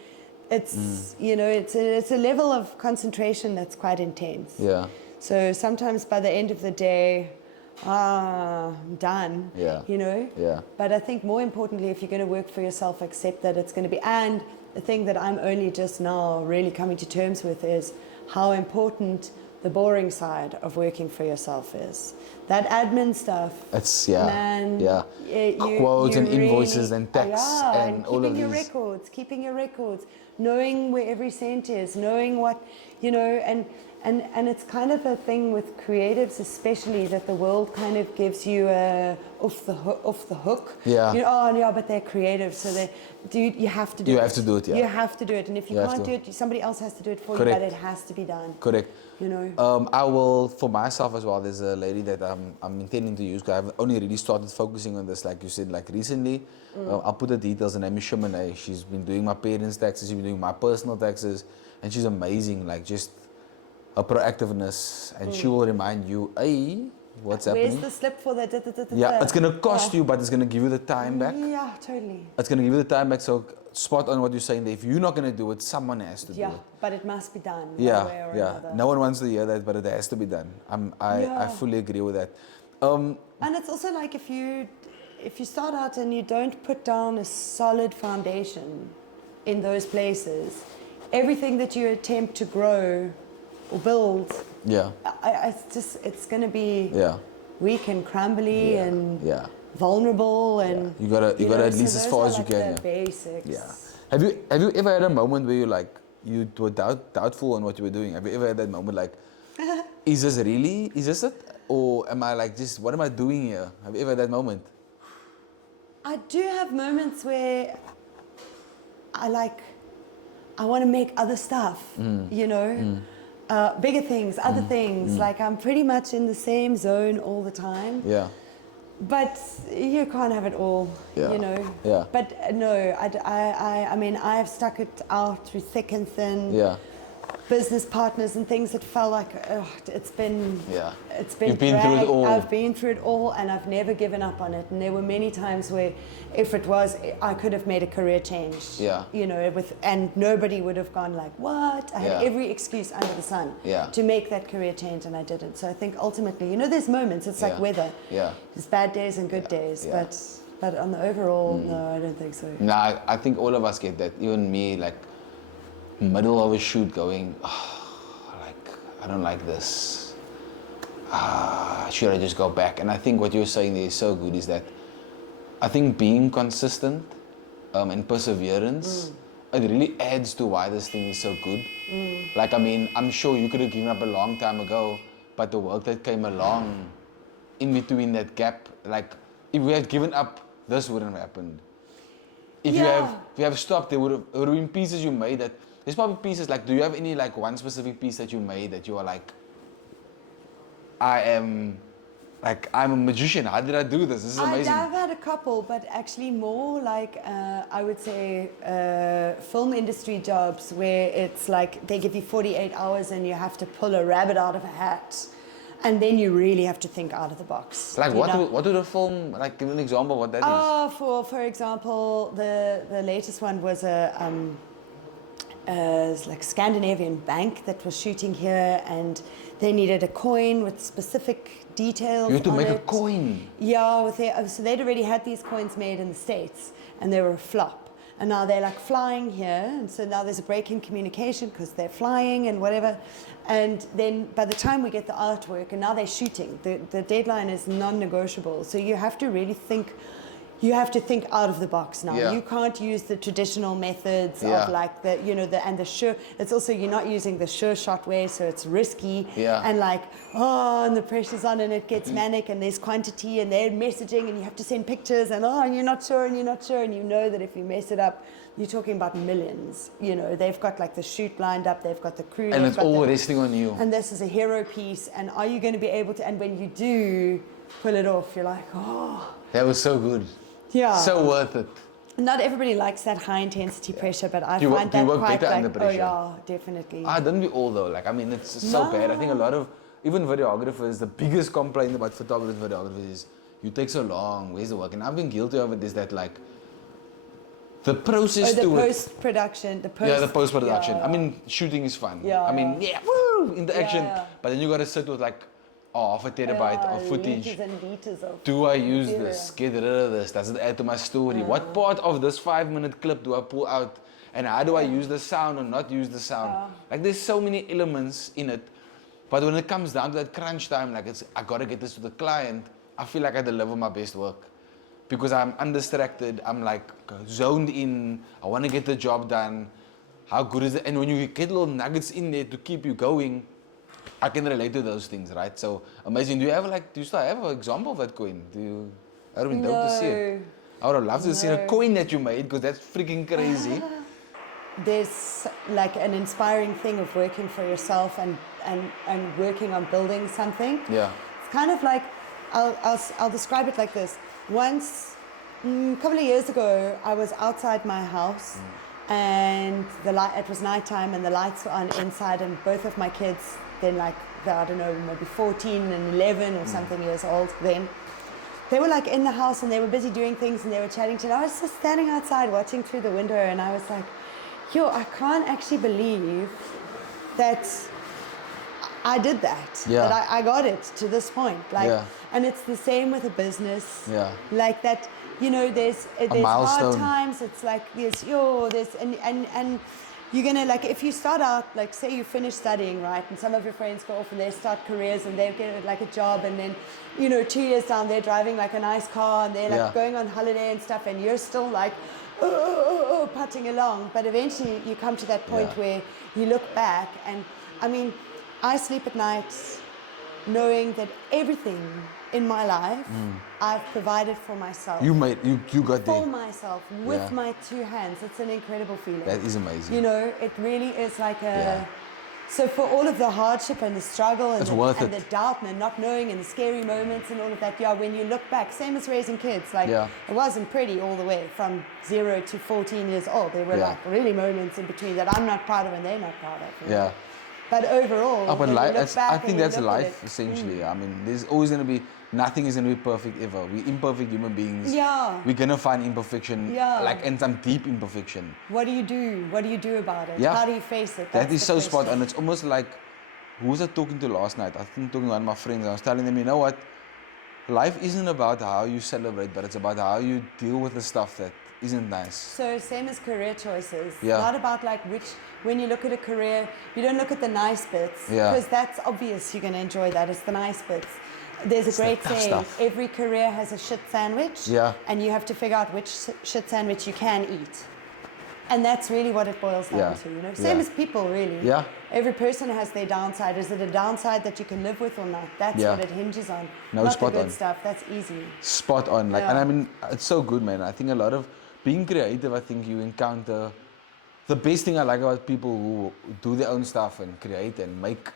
you know, it's a level of concentration that's quite intense. Yeah. So sometimes by the end of the day, I'm done, you know? Yeah. But I think more importantly, if you're going to work for yourself, accept that it's going to be, and the thing that I'm only just now really coming to terms with is how important the boring side of working for yourself is. That admin stuff. It's, Man, quotes and really, invoices and tax and all of keeping your records, knowing where every cent is, knowing what, you know, and it's kind of a thing with creatives especially, that the world kind of gives you a off the hook. Yeah. You know, oh yeah, but they're creative, so you have to do it. You have to do it, yeah. You have to do it, and if you can't do it, somebody else has to do it for you, but it has to be done. Correct. You know. I will, for myself as well, there's a lady that I'm intending to use, because I've only really started focusing on this, like you said, like recently. I'll put the details. Her name is Shimane. She's been doing my parents' taxes, she's been doing my personal taxes, and she's amazing, like just her proactiveness, and she will remind you, hey, what's happening? Where's the slip for that? Yeah, it's going to cost you, but it's going to give you the time back. Yeah, totally. It's going to give you the time back, so spot on what you're saying there. If you're not going to do it, someone has to do it. Yeah, but it must be done one way or another. No one wants to hear that, but it has to be done. I fully agree with that. And it's also like, if you if you start out and you don't put down a solid foundation in those places, everything that you attempt to grow or build, it's going to be weak and crumbly and vulnerable, and you gotta at least as far as you can. The basics. Yeah. Have you ever had a moment where you were doubtful on what you were doing? Have you ever had that moment like, is this it? Or am I like, just, what am I doing here? Have you ever had that moment? I do have moments where I want to make other stuff, you know, bigger things, other things. Like, I'm pretty much in the same zone all the time. Yeah. But you can't have it all, you know. Yeah. But no, I mean, I have stuck it out through thick and thin. Yeah. Business partners and things that felt like it's been You've been through it all. I've been through it all, and I've never given up on it. And there were many times where, if it was, I could have made a career change. Yeah. You know, and nobody would have gone like, what? I had every excuse under the sun to make that career change, and I didn't. So I think ultimately, you know, there's moments. It's like weather. Yeah. There's bad days and good days, but on the overall, no, I don't think so. No, I think all of us get that. Even me, like, middle of a shoot going, I don't like this. Should I just go back? And I think what you're saying there is so good, is that I think being consistent and perseverance, it really adds to why this thing is so good. Like, I mean, I'm sure you could have given up a long time ago, but the work that came along in between that gap, like, if we had given up, this wouldn't have happened. If you have stopped, there would have been pieces you made that. There's probably pieces, like, do you have any, like, one specific piece that you made that you are like, I'm a magician, how did I do this? This is amazing. I've had a couple, but actually more like, I would say, film industry jobs where it's like they give you 48 hours and you have to pull a rabbit out of a hat. And then you really have to think out of the box. Like, what do the film, like, give an example of what that is? For example, the latest one was like Scandinavian bank that was shooting here, and they needed a coin with specific details. You had to on make it. a coin. Yeah, so they'd already had these coins made in the States, and they were a flop. And now they're like flying here, and so now there's a break in communication because they're flying and whatever. And then by the time we get the artwork, and now they're shooting, the deadline is non-negotiable. So you have to really think. You have to think out of the box now. Yeah. You can't use the traditional methods of like the sure. It's also, you're not using the sure shot way, so it's risky. Yeah. And like, and the pressure's on, and it gets manic, and there's quantity, and they're messaging, and you have to send pictures, and and you're not sure, and you know that if you mess it up, you're talking about millions. You know, they've got like the shoot lined up, they've got the crew, and it's all resting on you. And this is a hero piece, and are you going to be able to? And when you do pull it off, you're like, that was so good. Yeah. So worth it. Not everybody likes that high intensity pressure, but I Do you find that work quite better like, under pressure? oh yeah, definitely. Don't we all though? Like, I mean, it's so bad. I think a lot of, even videographers, the biggest complaint about photographers and videographers is, you take so long, where's the work? And I've been guilty of it, is that like, the process to it. The post-production. The post-production. Yeah. I mean, shooting is fun. Yeah, I mean, woo, in the action. Yeah. But then you gotta sit with like, half a terabyte of footage. Liters and liters of do I use this? Get rid of this? Does it add to my story? What part of this 5-minute clip do I pull out? And how do I use the sound or not use the sound? Like, there's so many elements in it. But when it comes down to that crunch time, like, I gotta get this to the client, I feel like I deliver my best work. Because I'm undistracted, I'm like zoned in, I wanna get the job done. How good is it? And when you get little nuggets in there to keep you going, I can relate to those things, right? So amazing. Do you still have an example of that coin? I would have been dope to see it. I would have loved to see a coin that you made, because that's freaking crazy. There's like an inspiring thing of working for yourself and working on building something. Yeah. It's kind of like, I'll describe it like this. Once, a couple of years ago, I was outside my house, and it was nighttime, and the lights were on inside, and both of my kids, then like, I don't know, maybe 14 and 11 or something years old then. They were like in the house, and they were busy doing things, and they were chatting to me. I was just standing outside watching through the window, and I was like, I can't actually believe that I did that. Yeah. That I got it to this point. Like, Yeah. and it's the same with a business. Yeah. Like that, you know, there's hard milestone. times. It's like there's and you're gonna, like, if you start out, like, say you finish studying, right, and some of your friends go off and they start careers and they get like a job, and then, you know, 2 years down they're driving like a nice car and they're like going on holiday and stuff, and you're still like putting along. But eventually you come to that point where you look back, and I mean, I sleep at night knowing that everything in my life I've provided for myself. You got there. For myself, with my 2 hands. It's an incredible feeling. That is amazing. You know, it really is like a... So for all of the hardship and the struggle and, the doubt and the not knowing and the scary moments and all of that, when you look back, same as raising kids, like it wasn't pretty all the way from 0 to 14 years old. There were like really moments in between that I'm not proud of and they're not proud of. You know? But overall, but life, I think that's life, it, essentially. I mean, there's always going to be, nothing is going to be perfect ever. We're imperfect human beings. Yeah. We're going to find imperfection, and some deep imperfection. What do you do? What do you do about it? Yeah. How do you face it? That is so spot on. It's almost like, who was I talking to last night? I think talking to one of my friends. I was telling them, you know what? Life isn't about how you celebrate, but it's about how you deal with the stuff that isn't nice. So same as career choices. Yeah. Not about like when you look at a career, you don't look at the nice bits. Because that's obvious you're going to enjoy that. It's the nice bits. There's a great saying, every career has a shit sandwich. And you have to figure out which shit sandwich you can eat. And that's really what it boils down to, you know. Same as people, really. Every person has their downside. Is it a downside that you can live with or not? That's what it hinges on. No, not spot the good on. stuff. That's easy. Spot on. Like, and I mean, it's so good, man. I think a lot of being creative, I think you encounter, the best thing I like about people who do their own stuff and create and make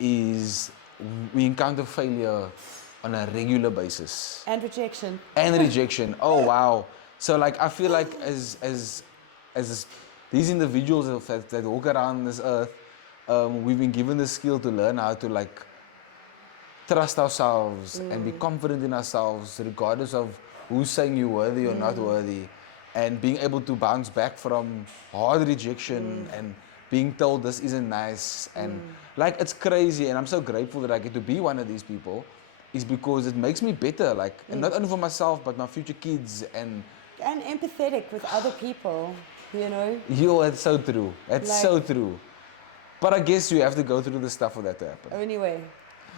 is we encounter failure on a regular basis. And rejection. And rejection. Oh, wow. So like, I feel like as these individuals that walk around this earth, we've been given the skill to learn how to like trust ourselves and be confident in ourselves regardless of who's saying you're worthy or not worthy, and being able to bounce back from hard rejection and being told this isn't nice, and like, it's crazy, and I'm so grateful that I get to be one of these people, is because it makes me better, like, and not only for myself but my future kids, and empathetic with other people, you know. Yo, that's so true. That's like, so true. But I guess you have to go through the stuff for that to happen. Anyway.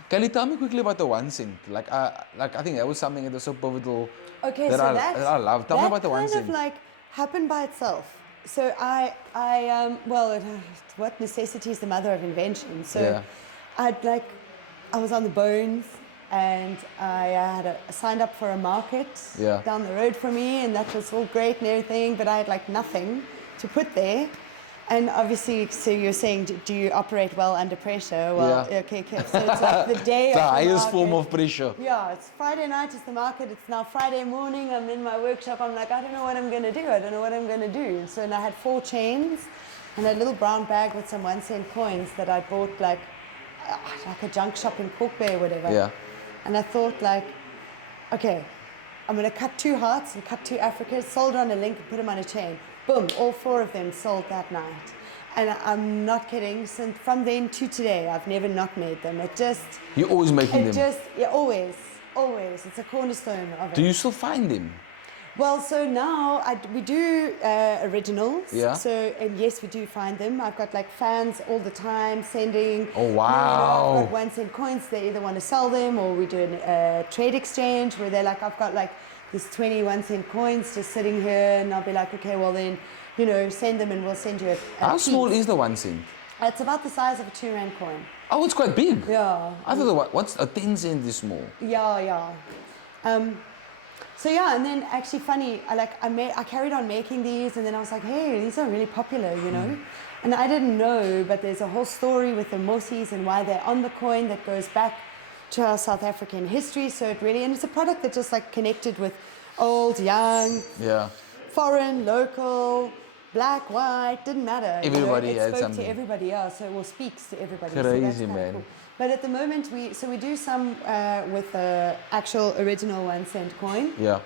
Kallie, tell me quickly about the 1 cent. Like I think that was something that was so pivotal. Okay, that so I love. Tell me about the 1 cent. That kind of like happened by itself. So what necessity is the mother of invention? So I was on the bones, and I had signed up for a market down the road from me, and that was all great and everything, but I had like nothing to put there. And obviously, so you're saying, do you operate well under pressure? Well, okay. So it's like the day of the highest market. form of pressure. Yeah, it's Friday night, it's the market. It's now Friday morning. I'm in my workshop. I'm like, I don't know what I'm going to do. I don't know what I'm going to do. So and I had 4 chains and a little brown bag with some 1 cent coins that I bought like a junk shop in Cork Bay or whatever. Yeah. And I thought like, okay, I'm going to cut 2 hearts and cut 2 Africas, solder on a link and put them on a chain. Boom, all 4 of them sold that night. And I'm not kidding, since from then to today, I've never not made them. You're always making them? Always. It's a cornerstone of it. Do you still find them? Well, so now we do originals. Yeah. So, and yes, we do find them. I've got like fans all the time sending. Oh, wow. I've got 1 cent coins. They either want to sell them, or we do a trade exchange where they're like, I've got like this 21 cent coins just sitting here, and I'll be like, okay, well then, you know, send them and we'll send you a How piece. small is the 1 cent? It's about the size of a 2 rand coin. Oh, it's quite big. Yeah. I thought, what's a 10 cent is small? Yeah. So yeah, and then actually funny, I carried on making these, and then I was like, hey, these are really popular, you know. And I didn't know, but there's a whole story with the Mossis and why they're on the coin that goes back to our South African history. So it really, and it's a product that just like connected with old, young, foreign, local, black, white, didn't matter. Everybody it had spoke something. to everybody else, so it speaks to everybody. Crazy, so that's man. cool. But at the moment, we do some with the actual original 1 cent coin. Yeah.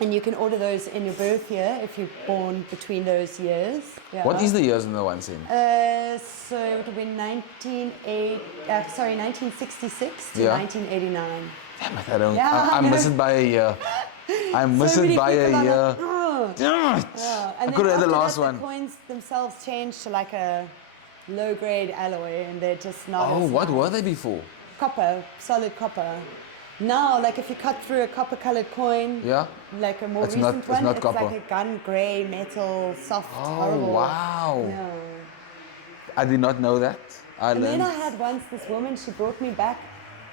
And you can order those in your birth year if you're born between those years. Yeah. What is the years in the one cent? So it would have been 1966 to Yeah. 1989. Damn it, I don't. Yeah, I miss it by a year. I miss So it many by a people are year. like, oh. Damn it! Yeah. I And could then have had the after last that, one. the coins themselves changed to like a low-grade alloy, and they're just not. Oh, as what nice. were they before? Copper, solid copper. Now, like if you cut through a copper-colored coin, Yeah. like a more It's not- recent it's one, not it's copper. like a gun grey metal, soft, Oh, horrible. wow. Yeah. I did not know that. And then I had once this woman, she brought me back,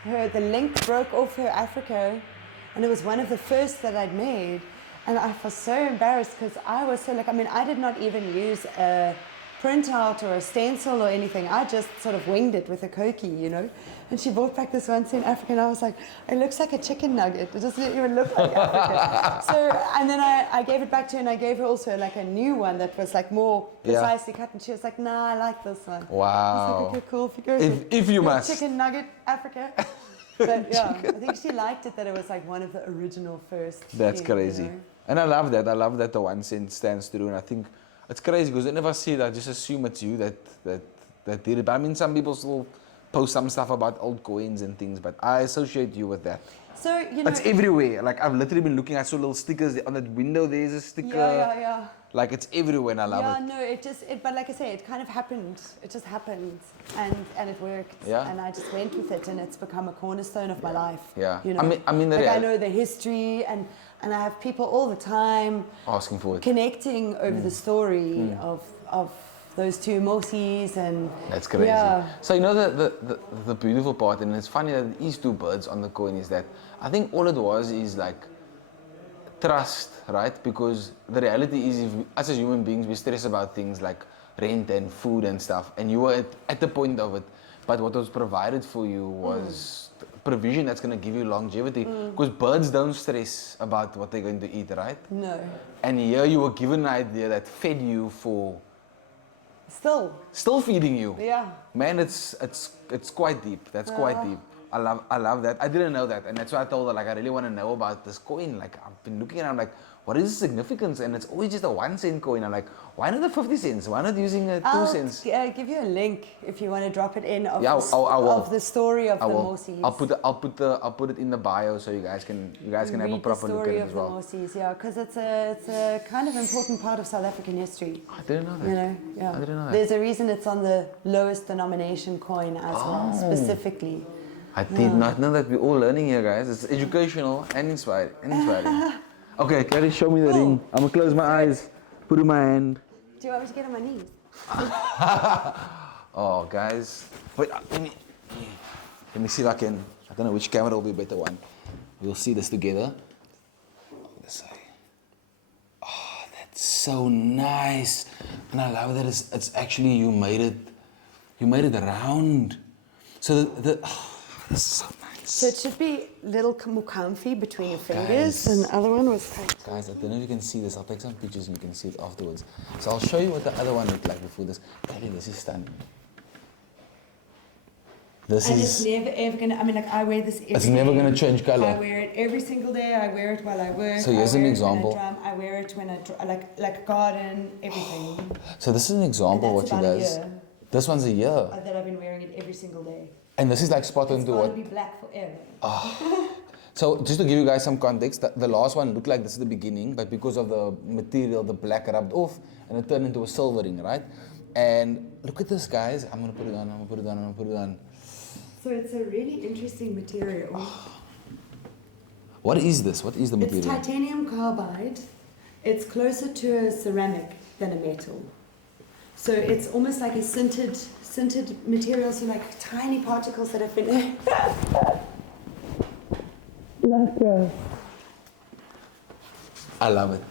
the link broke off her Africa, and it was one of the first that I'd made. And I was so embarrassed because I was so like, I mean, I did not even use a printout or a stencil or anything. I just sort of winged it with a Koki, you know. And she brought back this one in Africa, and I was like, it looks like a chicken nugget. It doesn't even look like African. So, and then I gave it back to her, and I gave her also like a new one that was like more Yeah. precisely cut, and she was like, nah, I like this one. I was Wow. like, okay, cool. If you go If you to must. chicken nugget Africa. But yeah, I think she liked it that it was like one of the original first. That's you crazy. know. And I love that. I love that the 1 cent stands through. And I think it's crazy because whenever I see it, I just assume it's you that did it. But I mean, some people still post some stuff about old coins and things, but I associate you with that. So, you know. It's everywhere. Like I've literally been looking at little stickers on that window. There's a sticker. Yeah. Like it's everywhere, and I love Yeah, it. no, but like I say, it kind of happened. It just happened, and it worked. Yeah. And I just went with it, and it's become a cornerstone of my life. Yeah. You know. I mean, the like I real- know the history, and I have people all the time Asking for it. connecting over the story of those two Mosies, and That's crazy. Yeah. So you know the beautiful part, and it's funny that these two birds on the coin is that I think all it was is like trust, right? Because the reality is, if us as human beings, we stress about things like rent and food and stuff, and you were at the point of it, but what was provided for you was provision that's going to give you longevity. Because birds don't stress about what they're going to eat, right? No. And here you were given an idea that fed you for Still. feeding you. Yeah. Man, it's quite deep. That's quite deep. I love that. I didn't know that, and that's why I told her, like, I really want to know about this coin. Like, I've been looking around, like, what is the significance? And it's always just a 1 cent coin. I'm like, why not the 50 cents? Why not using a 2 cents? I'll give you a link if you want to drop it in of, Yeah, I will. of the story of I the will. Mosies. I'll put it in the bio so you guys can have a proper look at it as well. The story of the Mosies, yeah, because it's a kind of important part of South African history. I didn't know that. You know, yeah. I didn't know that. There's a reason it's on the lowest denomination coin as well, specifically. I did not know that. We're all learning here, guys. It's educational and inspiring. Okay, Kallie, show me the ring. I'm gonna close my eyes, put it in my hand. Do you want me to get on my knees? Oh, guys. Wait, let me see if I can. I don't know which camera will be a better one. We'll see this together. This side. Oh, that's so nice. And I love that it's actually you made it round. So that's so nice. So it should be a little more comfy between your fingers, guys. and the other one was tight. Guys, I don't know if you can see this. I'll take some pictures and you can see it afterwards. So I'll show you what the other one looked like before this. Kallie, this is stunning. This And is. it's never ever gonna, I mean, like I wear this every It's never day. gonna change color. I wear it every single day. I wear it while I work. So here's I an wear it example. When I drum. I wear it when like garden, everything. So this is an example of And what you that's guys. about a year. This one's a year. That I've been wearing it every single day. And this is like spot on It's to gonna what. be black forever. So just to give you guys some context, the last one looked like this at the beginning, but because of the material, the black rubbed off and it turned into a silvering, right? And look at this, guys. I'm gonna put it on. So it's a really interesting material. What is this? What is the It's material? titanium carbide. It's closer to a ceramic than a metal. So it's almost like a sintered material, so like tiny particles that have been I love it.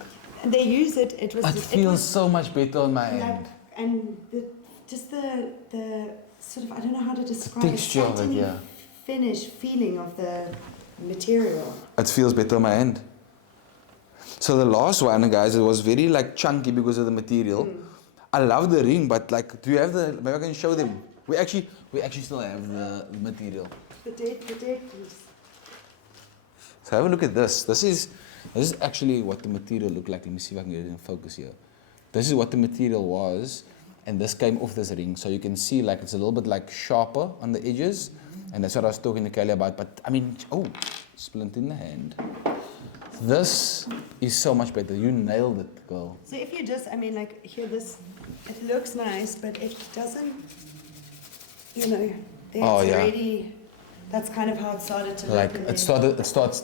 and they use it. It was It feels so much better on my like, hand. and the sort of, I don't know how to describe texture of it, satiny yeah. finish feeling of the material. It feels better on my hand. So the last one, guys, it was very like chunky because of the material. I love the ring, but like, do you have the? Maybe I can show them. We actually still have the material. The dead piece. So have a look at this. This This is actually what the material looked like. Let me see if I can get it in focus here. This is what the material was, and this came off this ring. So you can see like it's a little bit like sharper on the edges, and that's what I was talking to Kallie about. But I mean, oh, splint in the hand. This is so much better. You nailed it, girl. So if you just, I mean, like here, this, it looks nice, but it doesn't, you know, there's already, that's kind of how it started to like look.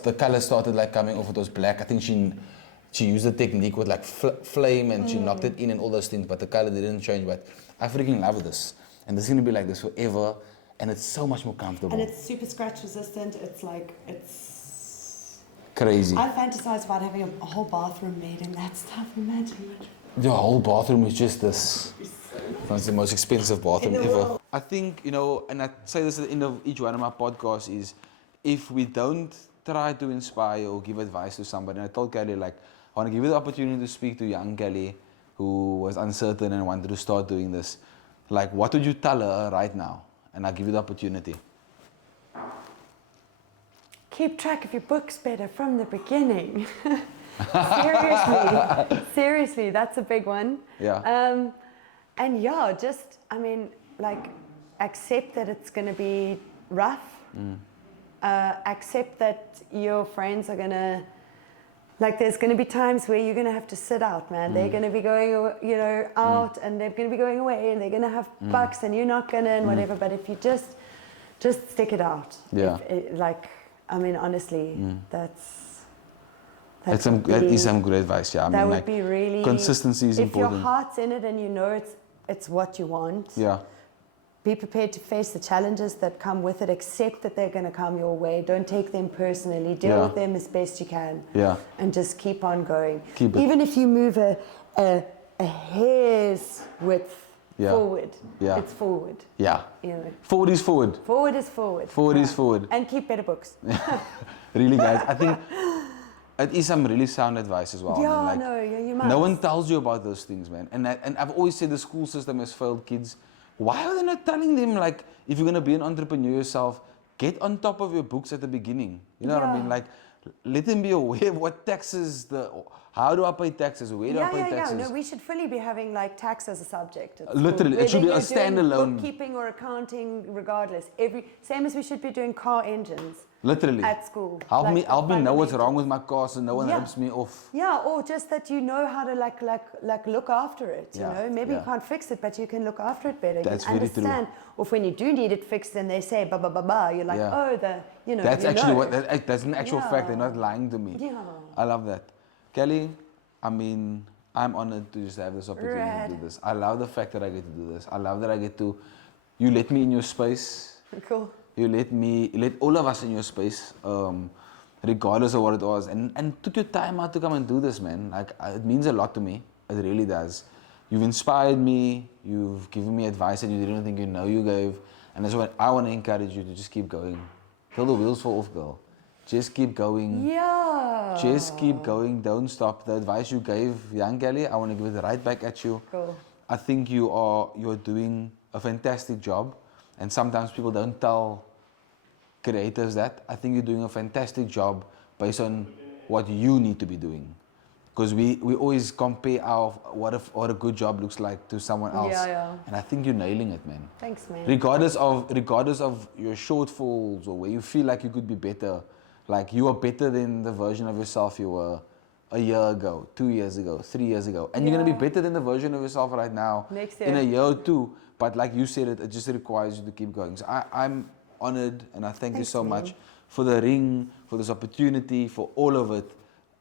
The color started like coming off. It was black. I think she used the technique with like flame and she knocked it in and all those things, but the color didn't change. But I freaking love this, and this is gonna be like this forever, and it's so much more comfortable. And it's super scratch resistant. It's like, it's crazy. I fantasize about having a whole bathroom made in that stuff. Imagine it. The whole bathroom is just this. It's the most expensive bathroom ever. I think, you know, and I say this at the end of each one of my podcasts, is if we don't try to inspire or give advice to somebody, and I told Kallie, like, I want to give you the opportunity to speak to young Kallie who was uncertain and wanted to start doing this. Like, what would you tell her right now? And I'll give you the opportunity. Keep track of your books better from the beginning. Seriously, that's a big one. Yeah. And yeah, just, I mean, like, accept that it's going to be rough. Accept that your friends are going to, like, there's going to be times where you're going to have to sit out, man. They're going to be going, you know, out and they're going to be going away and they're going to have bucks and you're not going to and whatever. But if you just stick it out. Yeah. Like, I mean, honestly, that is some good advice, yeah. I that mean, would like, be really... consistency is important. If your heart's in it and you know it's what you want, yeah. Be prepared to face the challenges that come with it. Accept that they're going to come your way. Don't take them personally. Deal with them as best you can. Yeah. And just keep on going. Keep it. Even if you move a hair's width forward, it's forward. Yeah. You know. Forward is forward. Forward is forward. Forward is forward. And keep better books. Really, guys. I think it is some really sound advice as well. Yeah, I mean, like, you must. No one tells you about those things, man. And I've always said the school system has failed kids. Why are they not telling them, like, if you're going to be an entrepreneur yourself, get on top of your books at the beginning? You know what I mean? Like, let them be aware of what taxes, how do I pay taxes, where do I pay taxes? No, we should fully be having, like, tax as a subject. Literally, it should be a standalone. Bookkeeping or accounting, regardless. Same as we should be doing car engines. Literally. At school. Help me know what's wrong with my car so no one rips me off. Yeah, or just that you know how to like look after it, you know. Maybe you can't fix it, but you can look after it better. That's you understand. Or when you do need it fixed and they say ba ba ba ba, you're like, That's actually that's an actual fact. They're not lying to me. Yeah. I love that. Kallie, I mean, I'm honored to just have this opportunity to do this. I love the fact that I get to do this. I love that I get to, you let me in your space. Cool. You let all of us in your space, regardless of what it was, and took your time out to come and do this, man. Like, it means a lot to me. It really does. You've inspired me. You've given me advice that you didn't think you gave, and that's what I want to encourage you to just keep going. Till the wheels fall off, girl. Just keep going. Yeah. Just keep going. Don't stop. The advice you gave young Kallie, I want to give it right back at you. Cool. I think you're doing a fantastic job. And sometimes people don't tell creators that. I think you're doing a fantastic job based on what you need to be doing. Because we always compare what a good job looks like to someone else. Yeah. And I think you're nailing it, man. Thanks, man. Regardless of your shortfalls or where you feel like you could be better, like you are better than the version of yourself you were a year ago, 2 years ago, 3 years ago. And you're going to be better than the version of yourself right now next year. In a year or two. But like you said, it just requires you to keep going. So I'm honored and I thank you so much for the ring, for this opportunity, for all of it.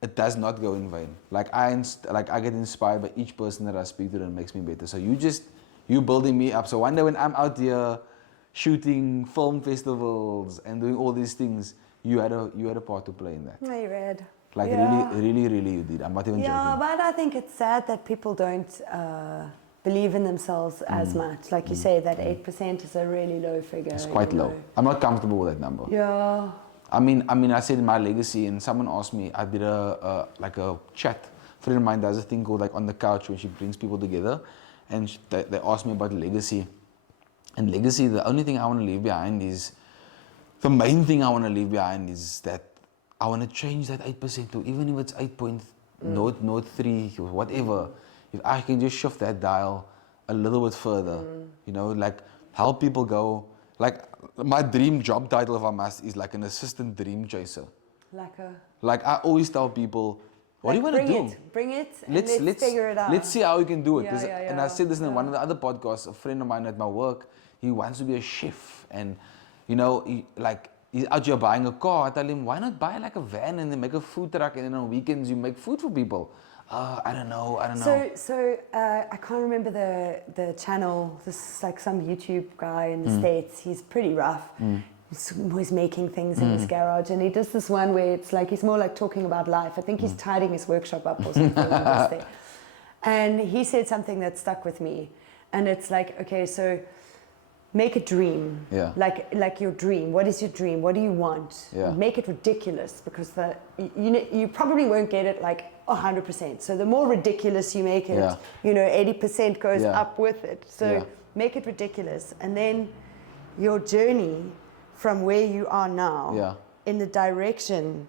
It does not go in vain. Like I get inspired by each person that I speak to that makes me better. So you building me up. So one day when I'm out here shooting film festivals and doing all these things, you had a part to play in that. No, you read. Like really you did. I'm not even joking. Yeah, but I think it's sad that people don't believe in themselves as much. Like you say, that 8% is a really low figure. It's quite low. I'm not comfortable with that number. Yeah. I mean, I said my legacy, and someone asked me. I did a chat. A friend of mine does a thing called like on the couch, where she brings people together, and they asked me about legacy. And legacy, the only thing I want to leave behind is, the main thing I want to leave behind is that I want to change that 8% to even if it's 8.03 or whatever. If I can just shift that dial a little bit further, you know, like help people go. Like my dream job title, if I must, is like an assistant dream chaser. Like I always tell people, what do you want to do? Bring it, and let's figure it out. Let's see how we can do it. Yeah. And I said this in one of the other podcasts. A friend of mine at my work, he wants to be a chef, and you know, he's out here buying a car. I tell him, why not buy like a van and then make a food truck, and then on weekends you make food for people. I don't know. So I can't remember the channel. This is like some YouTube guy in the States. He's pretty rough. He's always making things in his garage, and he does this one where it's like he's more like talking about life. I think he's tidying his workshop up or something. And he said something that stuck with me, and it's like, okay, so make a dream. Yeah. Like your dream. What is your dream? What do you want? Yeah. Make it ridiculous, because you probably won't get it like 100%. So the more ridiculous you make it, 80% goes up with it. So make it ridiculous, and then your journey from where you are now in the direction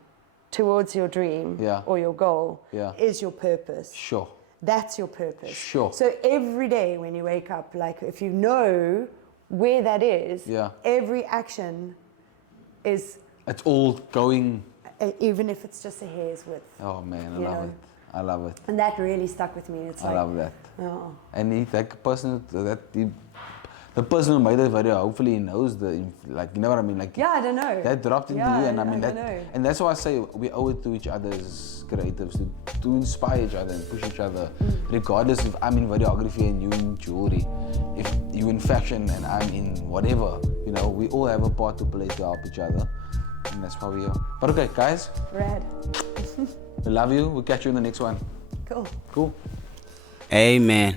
towards your dream or your goal is your purpose. Sure. That's your purpose. Sure. So every day when you wake up, like if you know where that is, every action is... It's all going... Even if it's just a hair's width. Oh man, I love it. And that really stuck with me. It's I love that. Oh. And the person who made that video, hopefully he knows you know what I mean? Like, I don't know. That dropped into you, and I mean, know. And that's why I say we owe it to each other as creatives to inspire each other and push each other, regardless if I'm in videography and you in jewelry, if you in fashion and I'm in whatever, you know, we all have a part to play to help each other, and that's why we are. But okay, guys. Rad. We love you. We'll catch you in the next one. Cool. Cool. Amen.